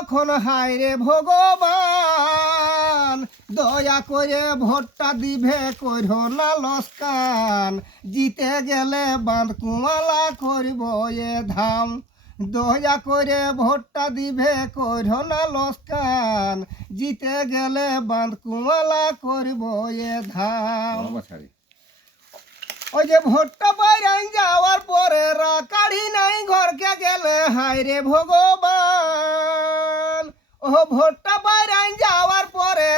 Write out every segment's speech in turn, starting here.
যখন হায় রে ভগবান দয়া করে ভোটটা দিবে কইরো না লস্কান জিতে গেলে বাঁধ কুমালা করব এ ধাম দয়া করে ভোটটা দিবে কইরো না লস্কান জিতে গেলে বাঁধ কুমালা করব এ ধাম ওই যে ভোটটা বাইরে যাওয়ার পরে কাঢ়ি নাই ঘরকে গেলে হায় রে ভগবান ও ভোটটা বাইরে যাওয়ার পরে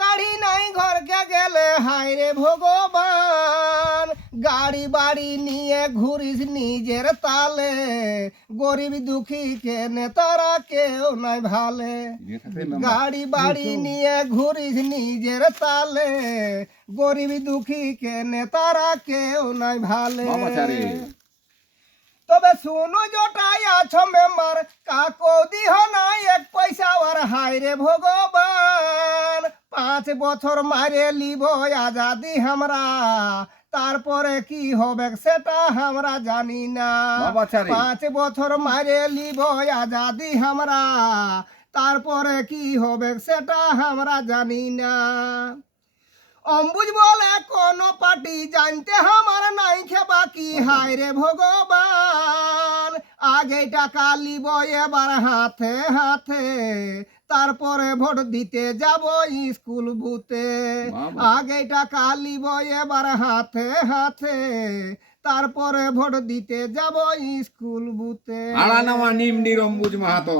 কাঢ়ি নাই ঘরকে গেলে হায় রে ভগবান গাড়ি বাড়ি নিয়ে ঘুরিস নিজের তালে গরিব দুঃখীকে নেতারা কেউ নাই ভালে গাড়ি বাড়ি নিয়ে ঘুরিস নিজের তালে গরিব দুঃখীকে নেতারা কেউ নাই ভালে তবে শুনো জটাই আছো মেম্বার কাকো দিহ নাই এক পয়সা আর হায় রে ভগবান 5 বছর মারে লিব আজাদি আমরা তারপরে কি হবে সেটা আমরা জানি না 5 বছর মারে লিব আজাদি আমরা তারপরে কি হবে সেটা আমরা জানি না অম্বুজ বলে কোন পার্টি জানতে আমার নাই খেবা কি হায় রে ভগবান আগে টাকা লিব এবার হাতে হাতে তারপরে ভোট দিতে যাব স্কুল বুথে আগে টাকা লিব এবার হাতে হাতে তারপরে ভোট দিতে যাব স্কুল বুথে আড়া নামা নিমডির অম্বুজ মাহাতো।